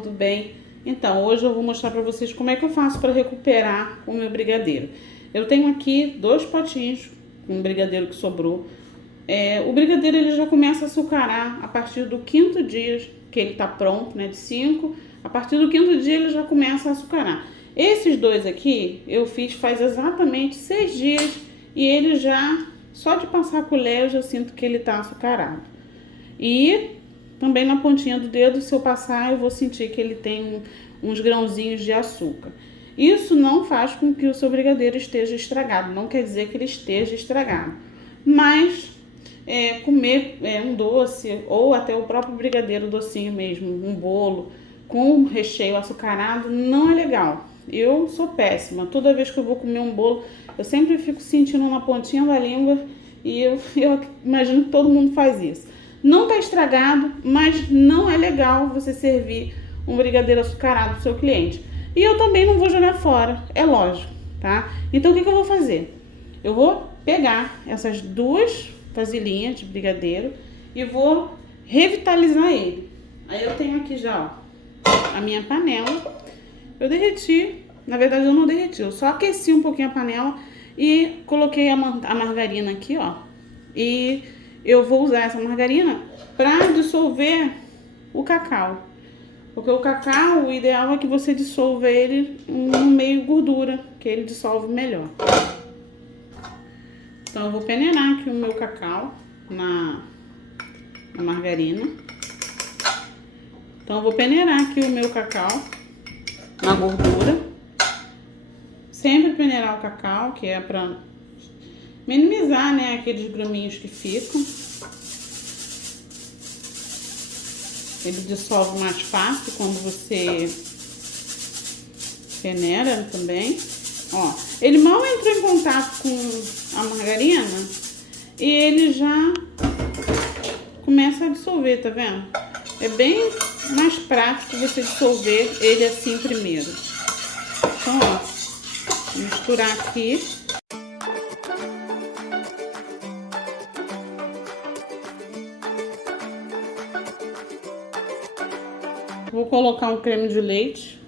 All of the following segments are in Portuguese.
tudo bem? Então, hoje eu vou mostrar para vocês como é que eu faço para recuperar o meu brigadeiro. Eu tenho aqui 2 potinhos com brigadeiro que sobrou. O brigadeiro ele já começa a açucarar a partir do 5º dia que ele tá pronto, né? De 5, a partir do 5º dia ele já começa a açucarar. Esses 2 aqui eu fiz faz exatamente 6 dias e ele já, só de passar a colher eu já sinto que ele tá açucarado. E também na pontinha do dedo, se eu passar, eu vou sentir que ele tem uns grãozinhos de açúcar. Isso não faz com que o seu brigadeiro esteja estragado, não quer dizer que ele esteja estragado. Mas comer um doce ou até o próprio brigadeiro docinho mesmo, um bolo com recheio açucarado, não é legal. Eu sou péssima. Toda vez que eu vou comer um bolo, eu sempre fico sentindo na pontinha da língua e eu imagino que todo mundo faz isso. Não tá estragado, mas não é legal você servir um brigadeiro açucarado pro seu cliente. E eu também não vou jogar fora, é lógico, tá? Então o que eu vou fazer? Eu vou pegar essas 2 vasilhinhas de brigadeiro e vou revitalizar ele. Aí eu tenho aqui já, ó, a minha panela. Eu derreti, na verdade eu não derreti, eu só aqueci um pouquinho a panela e coloquei a margarina aqui, ó. E eu vou usar essa margarina para dissolver o cacau. Porque o cacau, o ideal é que você dissolva ele no meio gordura, que ele dissolve melhor. Então eu vou peneirar aqui o meu cacau na margarina. Então eu vou peneirar aqui o meu cacau na gordura. Sempre peneirar o cacau, que é para minimizar, né, aqueles gruminhos que ficam. Ele dissolve mais fácil quando você peneira também. Ó, ele mal entrou em contato com a margarina e ele já começa a dissolver, tá vendo? É bem mais prático você dissolver ele assim primeiro. Então, ó, vou misturar aqui. Vou colocar um creme de leite.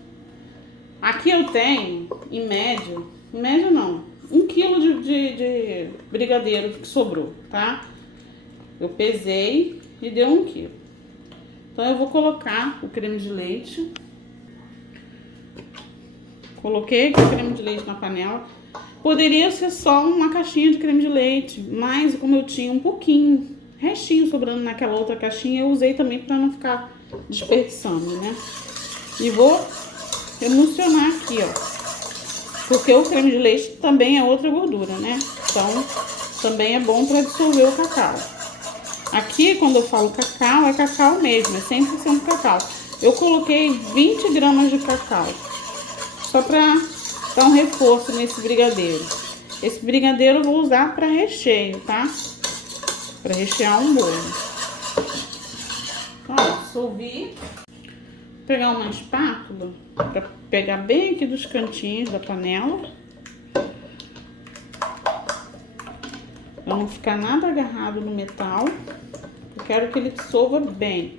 Aqui eu tenho, em média não, 1 kg de brigadeiro que sobrou, tá? Eu pesei e deu 1 kg. Então eu vou colocar o creme de leite. Coloquei aqui o creme de leite na panela. Poderia ser só uma caixinha de creme de leite, mas como eu tinha um pouquinho, restinho sobrando naquela outra caixinha, eu usei também para não ficar desperdiçando, né? E vou emulsionar aqui, ó, porque o creme de leite também é outra gordura, né? Então também é bom para dissolver o cacau. Aqui quando eu falo cacau, é cacau mesmo, é 100% cacau. Eu coloquei 20 gramas de cacau, só para dar um reforço nesse brigadeiro. Esse brigadeiro eu vou usar para recheio, tá? Para rechear um bolo. Ó, dissolvi. Vou pegar uma espátula para pegar bem aqui dos cantinhos da panela, para não ficar nada agarrado no metal. Eu quero que ele dissolva bem.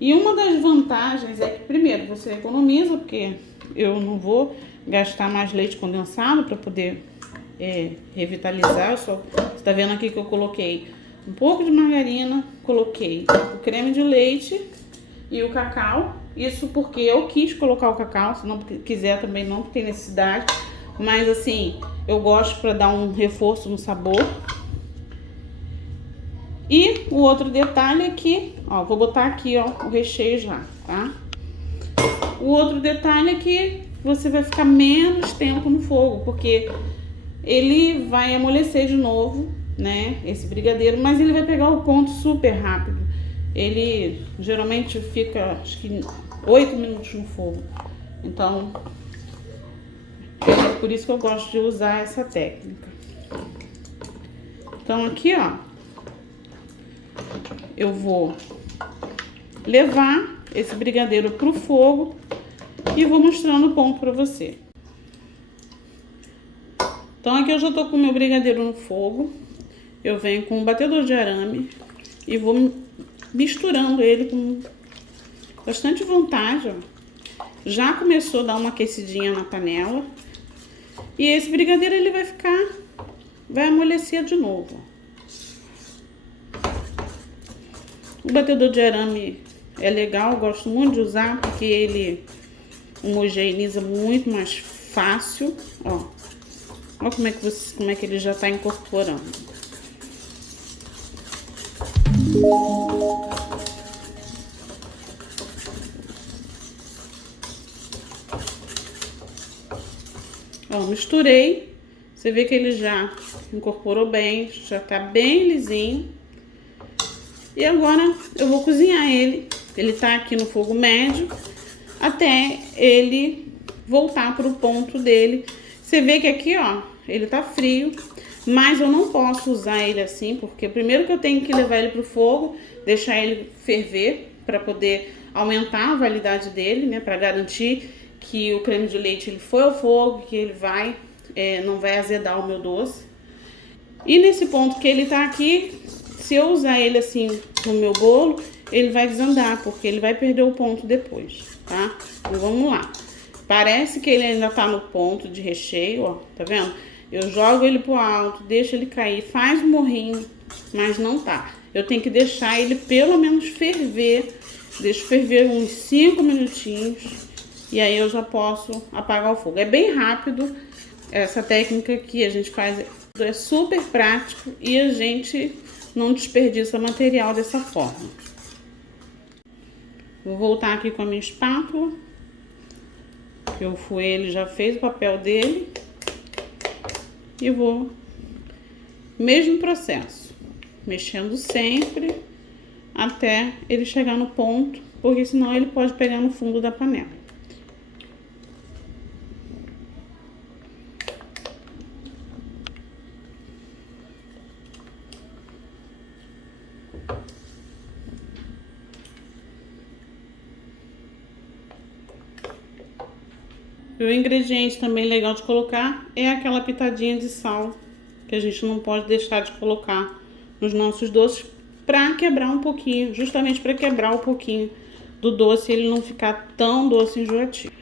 E uma das vantagens é que, primeiro, você economiza, porque eu não vou gastar mais leite condensado para poder revitalizar. Você tá vendo aqui que eu coloquei um pouco de margarina, coloquei o creme de leite e o cacau. Isso porque eu quis colocar o cacau, se não quiser também não tem necessidade. Mas assim, eu gosto para dar um reforço no sabor. E o outro detalhe é que, ó, vou botar aqui, ó, o recheio já, tá? O outro detalhe é que você vai ficar menos tempo no fogo, porque ele vai amolecer de novo, né, esse brigadeiro, mas ele vai pegar o ponto super rápido. Ele geralmente fica, acho que 8 minutos no fogo. Então, é por isso que eu gosto de usar essa técnica. Então aqui, ó, eu vou levar esse brigadeiro pro fogo e vou mostrando o ponto pra você. Então aqui eu já tô com o meu brigadeiro no fogo. Eu venho com um batedor de arame e vou misturando ele bastante vontade, ó. Já começou a dar uma aquecidinha na panela. E esse brigadeiro ele vai amolecer de novo. O batedor de arame é legal, eu gosto muito de usar porque ele homogeneiza muito mais fácil, ó. Olha como é que ele já tá incorporando. Ó, misturei. Você vê que ele já incorporou bem, já tá bem lisinho. E agora eu vou cozinhar ele. Ele tá aqui no fogo médio até ele voltar pro ponto dele. Você vê que aqui, ó, ele tá frio, mas eu não posso usar ele assim, porque primeiro que eu tenho que levar ele pro fogo, deixar ele ferver para poder aumentar a validade dele, né, para garantir que o creme de leite ele foi ao fogo, que ele não vai azedar o meu doce. E nesse ponto que ele tá aqui, se eu usar ele assim no meu bolo, ele vai desandar, porque ele vai perder o ponto depois, tá? Então vamos lá. Parece que ele ainda tá no ponto de recheio, ó, tá vendo? Eu jogo ele pro alto, deixo ele cair, faz um morrinho, mas não tá. Eu tenho que deixar ele pelo menos ferver, deixo ferver uns 5 minutinhos, e aí eu já posso apagar o fogo. É bem rápido, essa técnica que a gente faz é super prático e a gente não desperdiça material dessa forma. Vou voltar aqui com a minha espátula, que o fouet ele já fez o papel dele. E vou, mesmo processo, mexendo sempre até ele chegar no ponto, porque senão ele pode pegar no fundo da panela. E o ingrediente também legal de colocar é aquela pitadinha de sal, que a gente não pode deixar de colocar nos nossos doces para quebrar um pouquinho, justamente para quebrar um pouquinho do doce e ele não ficar tão doce e enjoativo.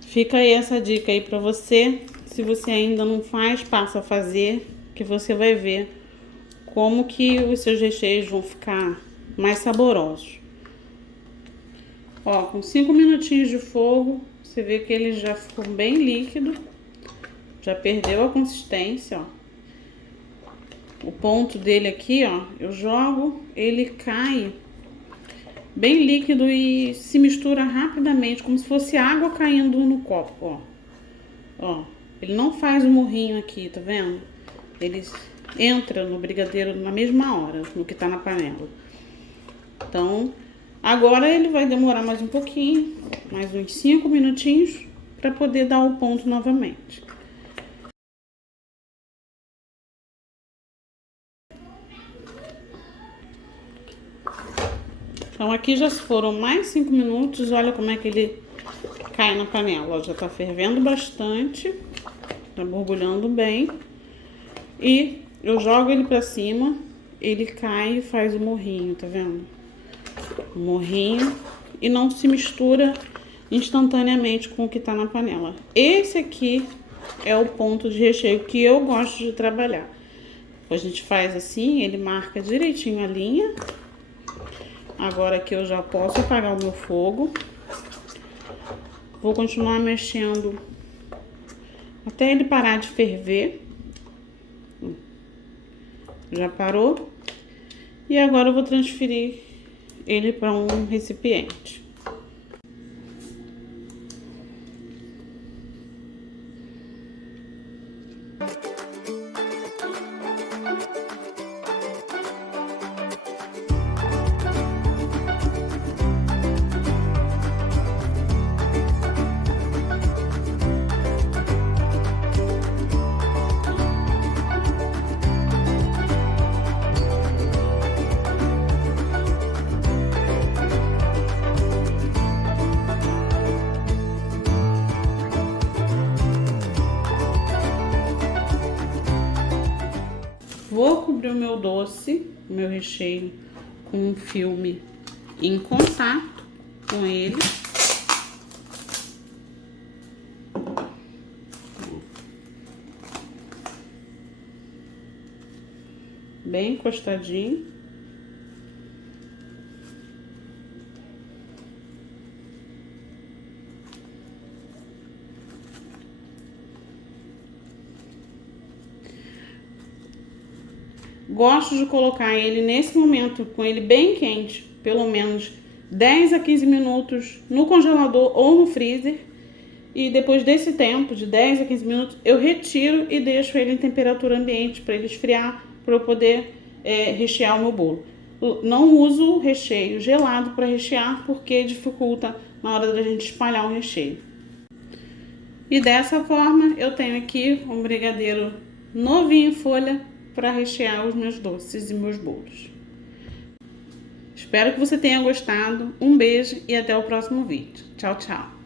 Fica aí essa dica aí para você. Se você ainda não faz, passa a fazer, que você vai ver como que os seus recheios vão ficar mais saborosos. Ó, com 5 minutinhos de fogo, você vê que ele já ficou bem líquido, já perdeu a consistência, ó. O ponto dele aqui, ó, eu jogo, ele cai bem líquido e se mistura rapidamente, como se fosse água caindo no copo, ó. Ó, ele não faz um morrinho aqui, tá vendo? Ele entra no brigadeiro na mesma hora, no que tá na panela. Então, agora ele vai demorar mais um pouquinho, mais uns 5 minutinhos, para poder dar o ponto novamente. Então aqui já foram mais 5 minutos, olha como é que ele cai na panela. Ó, já tá fervendo bastante, tá borbulhando bem. E eu jogo ele pra cima, ele cai e faz o morrinho, tá vendo? O morrinho e não se mistura instantaneamente com o que tá na panela. Esse aqui é o ponto de recheio que eu gosto de trabalhar. A gente faz assim, ele marca direitinho a linha. Agora aqui eu já posso apagar o meu fogo. Vou continuar mexendo até ele parar de ferver. Já parou. E agora eu vou transferir ele para um recipiente. Vou cobrir o meu doce, o meu recheio, com um filme em contato com ele. Bem encostadinho. Gosto de colocar ele nesse momento, com ele bem quente, pelo menos 10 a 15 minutos no congelador ou no freezer. E depois desse tempo, de 10 a 15 minutos, eu retiro e deixo ele em temperatura ambiente para ele esfriar, para eu poder rechear o meu bolo. Eu não uso recheio gelado para rechear, porque dificulta na hora da gente espalhar o recheio. E dessa forma, eu tenho aqui um brigadeiro novinho em folha para rechear os meus doces e meus bolos. Espero que você tenha gostado. Um beijo e até o próximo vídeo. Tchau, tchau!